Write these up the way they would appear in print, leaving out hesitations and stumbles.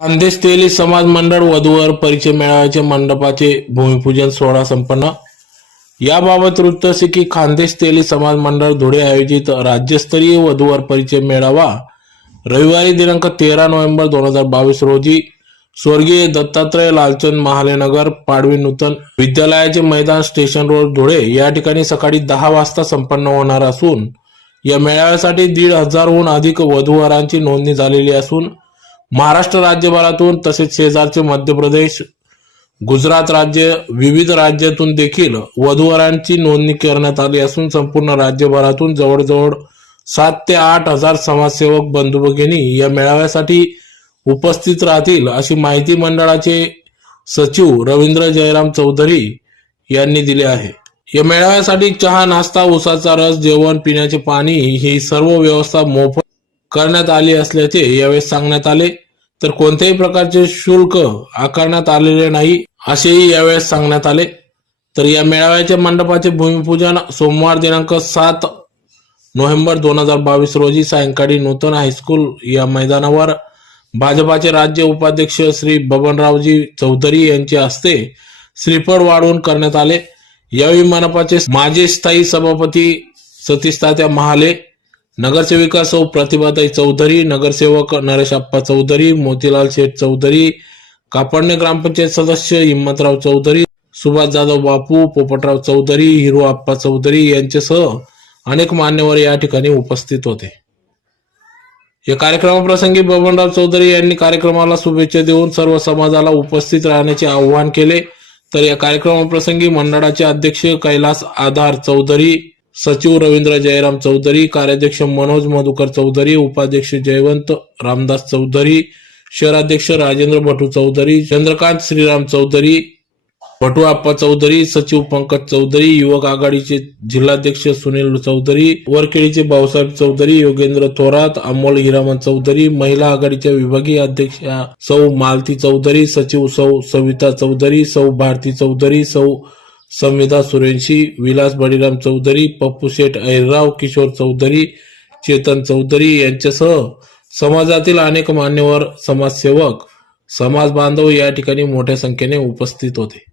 खान्देश तेली समाज मंडळ वधूवर परिचय मेळाव्याचे मंडपाचे भूमिपूजन सोहळा संपन्न। याबाबत वृत्त असे की खान्देश तेली समाज मंडळ धुळे आयोजित राज्यस्तरीय वधूवर परिचय मेळावा रविवारी दिनांक 13 नोव्हेंबर 2022 रोजी स्वर्गीय दत्तात्रय लालचंद महाले नगर पाडवी नूतन विद्यालयाचे मैदान स्टेशन रोड धुळे या ठिकाणी सकाळी 10 वाजता संपन्न होणार असून या मेळाव्यासाठी 1,500हून अधिक वधूवरांची नोंदणी झालेली असून महाराष्ट्र राज्यभरातून तसेच शेजारचे मध्य प्रदेश, गुजरात राज्य, विविध राज्यातून देखील वधूवरांची नोंदणी करण्यात आली असून संपूर्ण राज्यभरातून जवळजवळ 7 ते 8 हजार समाजसेवक बंधू भगिनी या मेळाव्यासाठी उपस्थित राहतील अशी माहिती मंडळाचे सचिव रवींद्र जयराम चौधरी यांनी दिली आहे। या मेळाव्यासाठी चहा, नाश्ता, उसाचा रस, जेवण, पिण्याचे पाणी ही सर्व व्यवस्था मोफत करण्यात आली असल्याचे यावेळी सांगण्यात आले। तर कोणत्याही प्रकारचे शुल्क आकारण्यात आलेले नाही असेही यावेळी सांगण्यात आले। तर या मेळाव्याच्या मंडपाचे भूमिपूजन सोमवार दिनांक 7 नोव्हेंबर 2022 रोजी सायंकाळी नूतन हायस्कूल या मैदानावर भाजपाचे राज्य उपाध्यक्ष श्री बबनरावजी चौधरी यांच्या हस्ते श्रीफळ वाढवून करण्यात आले। यावेळी मनपाचे माजी स्थायी सभापती सतीश तात्या महाले, नगरसेविका सौ प्रतिभाताई चौधरी, नगरसेवक नरेश आप्पा चौधरी, मोतीलाल शेठ चौधरी, कापडणे ग्रामपंचायत सदस्य हिम्मतराव चौधरी, सुभाष जाधव बापू, पोपटराव चौधरी, हिरो आप्पा चौधरी यांच्यासह अनेक मान्यवर या ठिकाणी उपस्थित होते। या कार्यक्रमाप्रसंगी बबनराव चौधरी यांनी कार्यक्रमाला शुभेच्छा देऊन सर्व समाजाला उपस्थित राहण्याचे आवाहन केले। तर या कार्यक्रमाप्रसंगी मंडळाचे अध्यक्ष कैलास आधार चौधरी, सचिव रवींद्र जयराम चौधरी, कार्याध्यक्ष मनोज मधुकर चौधरी, उपाध्यक्ष जयवंत रामदास चौधरी, शहराध्यक्ष राजेंद्र भटू चौधरी, चंद्रकांत श्रीराम चौधरी, भटू आप्पा चौधरी, सचिव पंकज चौधरी, युवक आघाडीचे जिल्हाध्यक्ष सुनील चौधरी, वरखेडीचे भाऊसाहेब चौधरी, योगेंद्र थोरात, अमोल हिरामन चौधरी, महिला आघाडीच्या विभागीय अध्यक्षा सौ मालती चौधरी, सचिव सौ सविता चौधरी, सौ भारती चौधरी, सौ संविधा सुरेंशी, विलास बळीराम चौधरी, पप्पू शेठ अहिरराव, किशोर चौधरी, चेतन चौधरी यांच्यासह समाजातील अनेक मान्यवर, समाजसेवक, समाज बांधव या ठिकाणी मोठ्या संख्येने उपस्थित होते।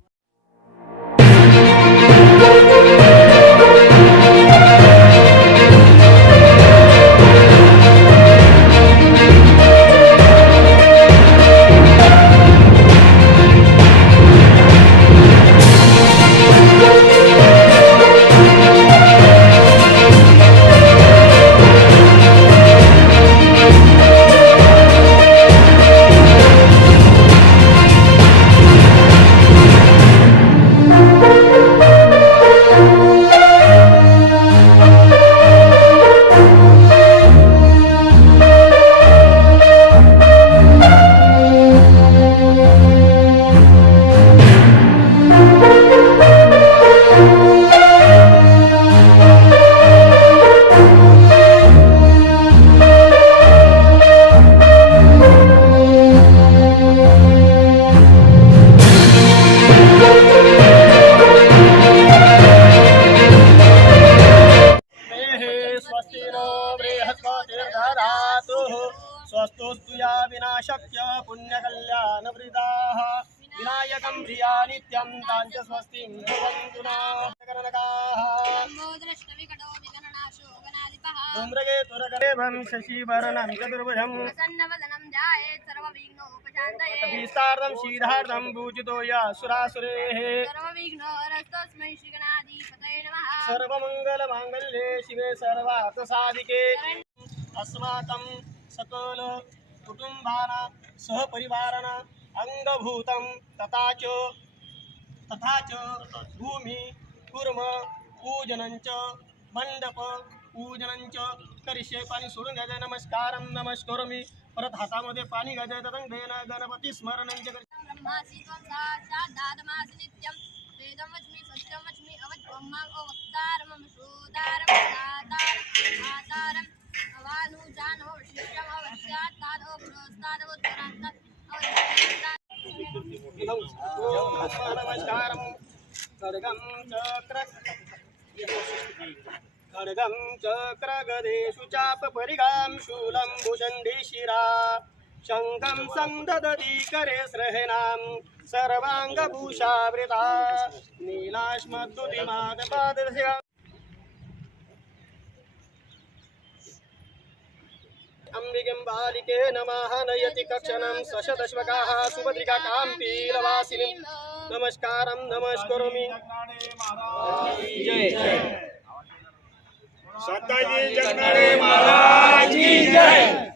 स्वस्तोस्तु या विनाशक्य पुण्यकल्याण वृदाः विनायकं प्रिया नित्यं तांच स्वस्तिं भवन्तु नः गणनकाः धूम्रगे तुरगरेभं शशिवर्णं चतुर्भुजं प्रसन्नवदनं ध्यायेत् सर्वविघ्नोपशान्तये अभीष्टार्थं सिद्धार्थं पूजितो यासुरासुरेः सर्वविघ्नोरस्तस्मै श्रीगणाधिपतये नमः। सर्वमङ्गलमाङ्गल्ये शिवे सर्वार्थसाधिके अस्माकं सकल कुटुंबाना सहपरिवाराना अंगभूतं तथा च भूमि कुर्म पूजनंच मंडप पूजनंच करिष्ये। पाणी सोडून घ्यायचं, नमस्कारं नमस्करोमि, परत हातामध्ये पाणी घ्यायचं, तदंतेन गणपती स्मरणंच ब्रह्मासि त्वं साक्षादादमासि नित्यं वेदं वच्मि सत्यं वच्मि अवद्ब्रह्मां अवक्तारं शोदारं दातारं आतारं अवानुजानो शिष्यम् अवश्यात्तादो पुरस्तादवोत्तरात्तात् नमस्कारं खड्गं चक्र गदेषु चाप परिगां शूलं भुषण्डी शिरा शङ्खं सन्ददति करे स्रहेणां सर्वाङ्गभूषावृता नीलाश्मद्दुतिमादपादस्य अम्बिकें बालिके नमः नयति कक्षणं सशतश्वकाः सुभद्रिका काम्पीलवासिनीं नमस्कारं नमस्करोमि। सत्ताजी जगनाडे महाराज की जय।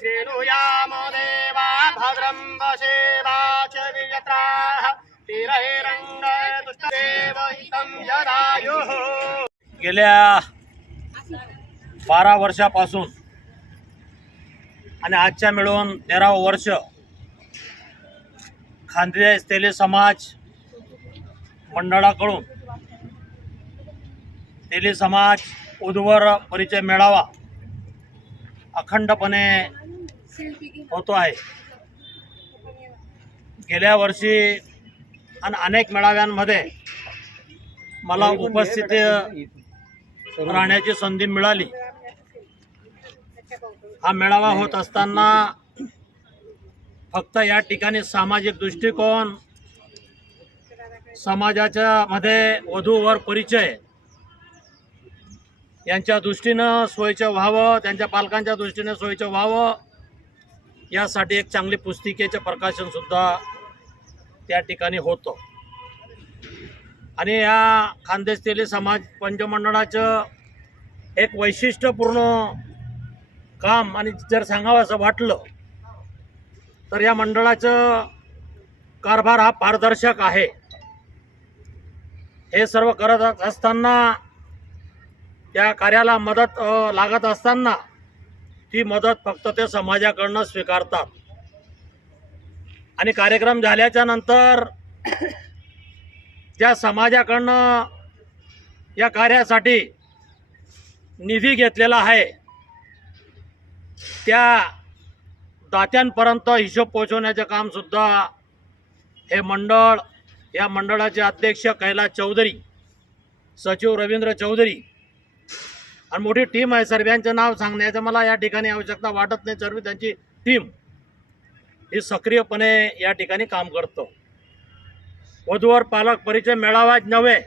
श्रीनुयामो देवा भद्रं वशेवाच वियत्राः तिरैरङ्गतुष्टदेवहितं जदायुः। गेल्या 12 वर्षापासून आणि आजच्या मिळून 13वं वर्ष खानदेश तेली समाज मंडळाकडून तेली समाज उद्वर परिचय मेळावा अखंडपणे होतो आहे। गेल्या वर्षी आणि अनेक मेळाव्यांमध्ये मला उपस्थित राहण्याची संधी मिळाली। हा मेळावा होत असताना फक्त या ठिकाणी सामाजिक दृष्टिकोन, समाजाच्या मध्ये वधूवर परिचय यांच्या दृष्टीनं सोयीचं व्हावं, त्यांच्या पालकांच्या दृष्टीने सोयीचं व्हावं यासाठी एक चांगली पुस्तिकेचं प्रकाशनसुद्धा त्या ठिकाणी होतं। आणि या खानदेश तेली समाज पंचमंडळाचं एक वैशिष्ट्यपूर्ण काम आणि जर सांगावं असं वाटलं तर या मंडळाचं कारभार हा पारदर्शक आहे। हे सर्व करत असताना त्या कार्याला मदत लागत असताना ती मदत फक्त ते समाजाकडनं स्वीकारतात आणि कार्यक्रम झाल्याच्या नंतर त्या समाजाकडनं या कार्यासाठी निधी घेतलेला आहे त्या दात्यांपर्यंत हिशोब पोहोचवण्याचं कामसुद्धा हे मंडळ, या मंडळाचे अध्यक्ष कैलास चौधरी, सचिव रवींद्र चौधरी आणि मोठी टीम आहे। सर्वांचं नाव सांगण्याचं मला या ठिकाणी आवश्यकता वाटत नाही। सर्व त्यांची टीम ही सक्रियपणे या ठिकाणी काम करतो। वधूवर पालक परिचय मेळावाच नव्हे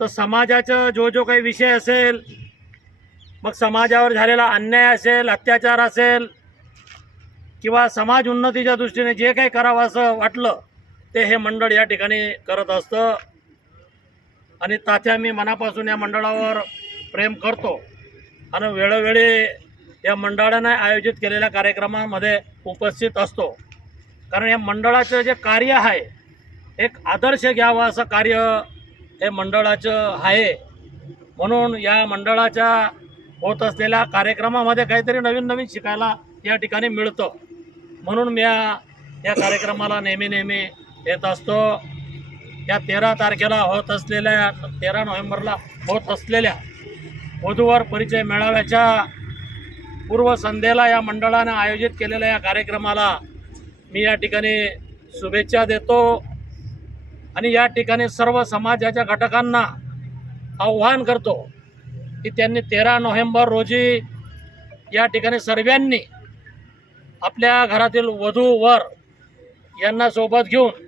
तर समाजाचं जो काही विषय असेल, मग समाजावर झालेला अन्याय असेल, अत्याचार असेल किंवा समाज उन्नतीच्या दृष्टीने जे काही करावं असं वाटलं ते हे मंडळ या ठिकाणी करत असतं। आणि तात्या मी मनापासून या मंडळावर प्रेम करतो आणि वेळोवेळी या मंडळाने आयोजित केलेल्या कार्यक्रमांमध्ये उपस्थित असतो। कारण या मंडळाचं जे कार्य आहे एक आदर्श घ्यावं असं कार्य हे मंडळाचं आहे। म्हणून या मंडळाच्या होत असलेल्या कार्यक्रमामध्ये काहीतरी नवीन नवीन शिकायला या ठिकाणी मिळतं। म्हणून मी या कार्यक्रमाला नेहमी येत असतो। या 13 तारखेला होत असलेल्या 13 नोव्हेंबरला होत असलेल्या वधूवर परिचय मेळाव्याच्या पूर्वसंध्येला या मंडळाने आयोजित केलेल्या या कार्यक्रमाला मी या ठिकाणी शुभेच्छा देतो आणि या ठिकाणी सर्व समाजाच्या घटकांना आव्हान करतो की त्यांनी 13 नोव्हेंबर रोजी या ठिकाणी सर्वांनी आपल्या घरातील वधू वर यांना सोबत घेऊन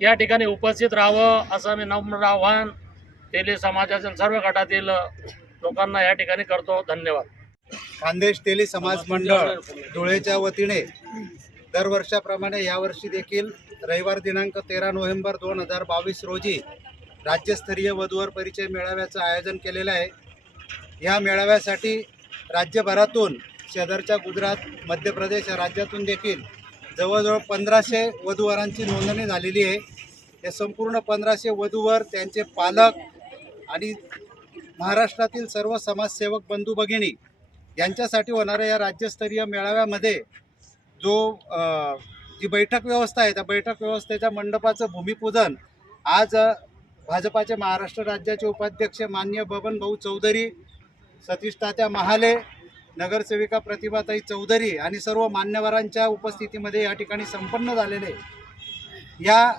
या ठिकाणी उपस्थित राहावं असं मी नम्र आव्हान तेली समाजाच्या सर्व गटातील लोकांना या ठिकाणी करतो। धन्यवाद। खानदेश तेली समाज मंडळ धुळेच्या वतीने दरवर्षाप्रमाणे यावर्षी देखील रविवार दिनांक 13 नोव्हेंबर 2022 रोजी राज्यस्तरीय वधूवर परिचय मेळाव्याचं आयोजन केलेलं आहे। या मेळाव्यासाठी राज्यभरातून शेजारच्या गुजरात, मध्य प्रदेश या राज्यातून देखील जवळजवळ 1500 वधूवरांची नोंदणी झालेली आहे। हे संपूर्ण 1500 वधूवर, त्यांचे पालक आणि महाराष्ट्रातील सर्व समाजसेवक बंधू भगिनी यांच्यासाठी होणाऱ्या या राज्यस्तरीय मेळाव्यामध्ये जी बैठक व्यवस्था आहे त्या बैठक व्यवस्थेच्या मंडपाचं भूमिपूजन आज भाजपाचे महाराष्ट्र राज्याचे उपाध्यक्ष माननीय बबन भाऊ चौधरी, सतीश तात्या महाले, नगरसेविका प्रतिभाताई चौधरी आणि सर्व मान्यवरांच्या उपस्थितीमध्ये या ठिकाणी संपन्न झालेले। या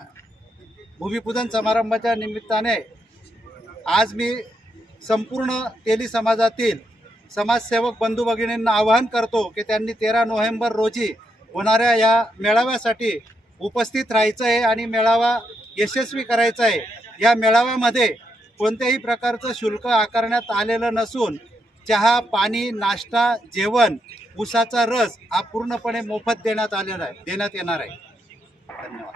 भूमिपूजन समारंभाच्या निमित्ताने आज मी संपूर्ण तेली समाजातील समाजसेवक बंधू भगिनींना आवाहन करतो की त्यांनी 13 नोव्हेंबर रोजी होणाऱ्या या मेळाव्यासाठी उपस्थित राहायचं आहे आणि मेळावा यशस्वी करायचा आहे. या मेळाव्यामध्ये कोणत्याही प्रकारचं शुल्क आकारण्यात आलेलं नसून चहा, पाणी, नाश्ता, जेवण, ऊसाचा रस हा पूर्णपणे मोफत देण्यात येणार आहे. धन्यवाद.